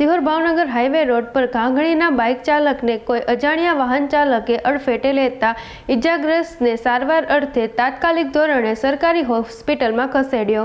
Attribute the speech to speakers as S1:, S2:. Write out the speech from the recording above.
S1: Sihor Bhavnagar highway road પર કાંગણીના bike ચાલકને કોઈ અજાણ્યા વાહન ચાલકે અડફેટે લેતા ઇજાગ્રસ્તને સારવાર અર્થે તાત્કાલિક ધોરણે સરકારી હોસ્પિટલમાં ખસેડ્યો.